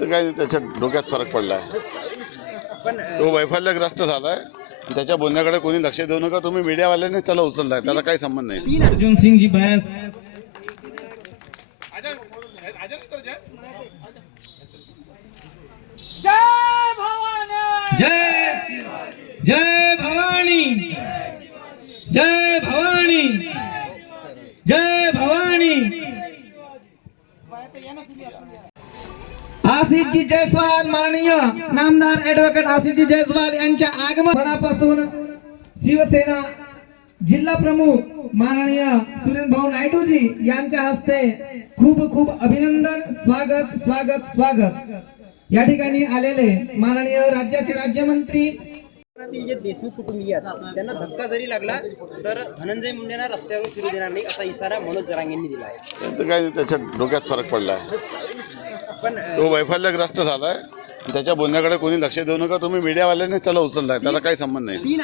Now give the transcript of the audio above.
तर काय त्याच्या डोक्यात फरक पडलाय. पण अ, तो वैफल्यग्रस्त झालाय. त्याच्या बोलण्याकडे कोणी लक्ष देऊ नका. तुम्ही मीडियावाल्याने त्याला उचललाय. त्याला काही संबंध नाही. अर्जुन सिंह जी बैस. जय जय भवानी. जय भवानी. जय भवानी. आशिषजी जयस्वाल माननीय नामदार ऍडव्होकेट आशिषजी जयस्वाल यांच्या आगमनापासून शिवसेना जिल्हा प्रमुख माननीय सुरेश भाऊ नायडूजी यांच्या हस्ते खूप खूप अभिनंदन स्वागत स्वागत स्वागत. या ठिकाणी आलेले माननीय राज्याचे राज्यमंत्री जे देशमुख कुटुंबीय आहेत त्यांना धक्का जरी लागला तर धनंजय मुंडेंना रस्त्यावर फिरू देणार नाही असा इशारा मनोज जरांग यांनी दिला आहे. काय त्याच्या डोक्यात फरक पडलाय पण तो वैफल्यग्रस्त झालाय. त्याच्या बोलण्याकडे कोणी लक्ष देऊ नका. तुम्ही मीडियावाल्याने त्याला उचललाय. त्याला काही संबंध नाही. तीन